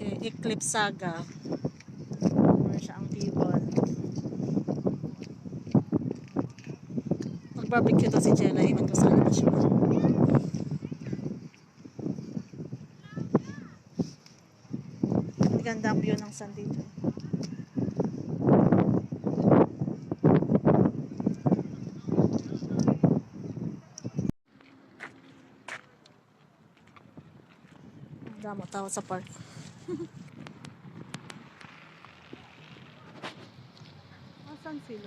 Okay, Eclipse Saga. Meron siya ang table. Mag-barbecue to si Jenna. Iman ko sana ba siya. Ganda ang view ng sun dito. Damo tao sa park. Asan sila?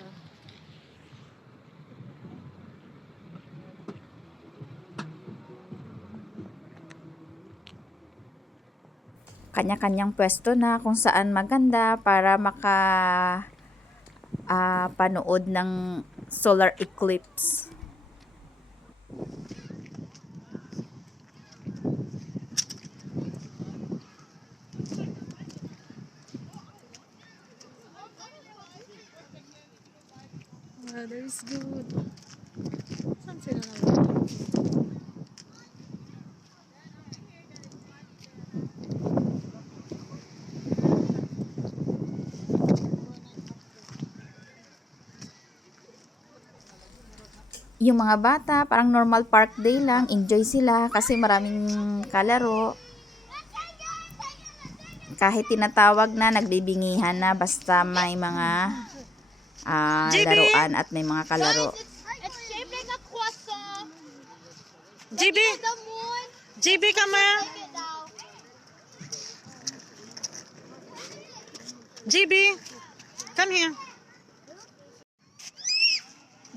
Kanya-kanyang pwesto na kung saan maganda para panood ng solar eclipse. Weather is good. Saan sila naman? Yung mga bata, parang normal park day lang, enjoy sila kasi maraming kalaro. Kahit tinatawag na, nagbibingihan na basta may mga laruan at may mga kalaro. It's shaped like a croissant. GB! The moon. GB, come here! Take it down. GB! Come here!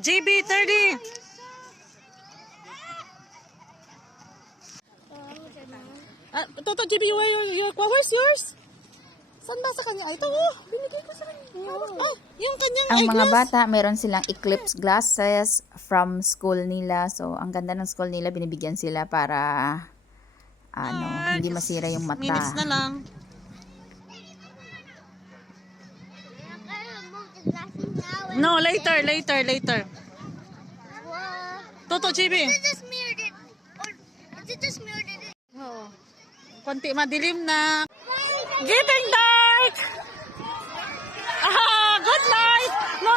GB, 30! Toto, GB, where's yours? Saan ba sa kanya? Ito, binigay ko sa kanya. Oh, yung kanyang Ang mga eyeglass. bata, meron silang eclipse glasses from school nila. So, ang ganda ng school nila, binibigyan sila para hindi masira yung mata. Minutes na lang. No, later. Toto, GB. Is it just mirrored it? Or is it just mirrored it? Oo. Konti madilim na. Getting dark! Good night! No.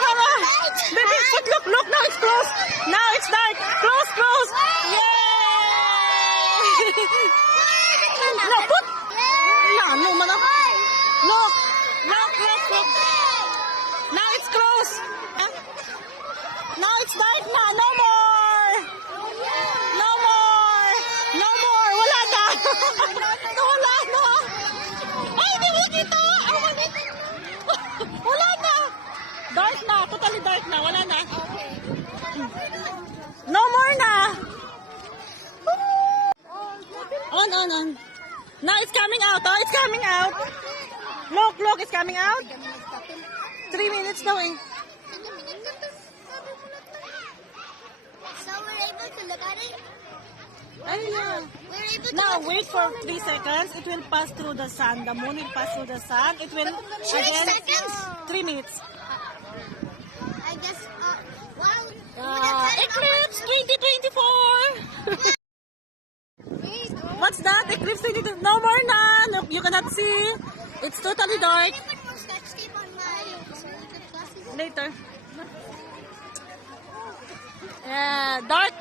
Baby, look, now it's close. Now it's dark. Close. Yay! No, put! No, man. Look. Now it's close. Now it's dark na. No more. Wala na. Wala na. Ay, hindi mo kita. Wala na. Dark na. Totally dark na. Wala na. No more na. On. Now it's coming out. Oh, it's coming out. Look, it's coming out. 3 minutes daw eh. So we're able to look at it? Ay, yeah. We're able to Now, look wait for 3 seconds. It will pass through the sun. The moon will pass through the sun. It will, 3 again, seconds? 3 minutes. I guess, wow. Eclipse 2024! What's that? Eclipse 2024? No more na! Look, you cannot see. It's totally dark. I put more scotch tape on my really good glasses. Later. Yeah, dark.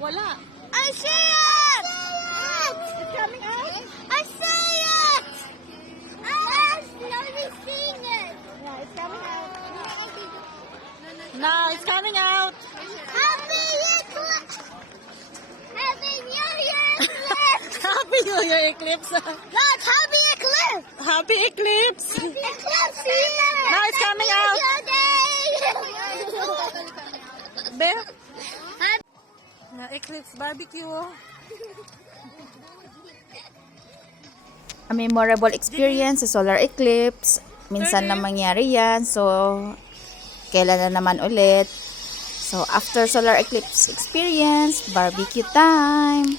Wala. I see it! It's coming out? I see it! I'm slowly seeing it. Yeah, it's coming out. Now it's coming out. Happy eclipse! Happy New Year eclipse! Happy New Year eclipse. No, it's happy eclipse! Happy eclipse. Eclipse here! Now it's coming out. Be? Na eclipse barbecue. A memorable experience sa solar eclipse. Minsan na mangyari yan. So, kailan na naman ulit. So, after solar eclipse experience, barbecue time.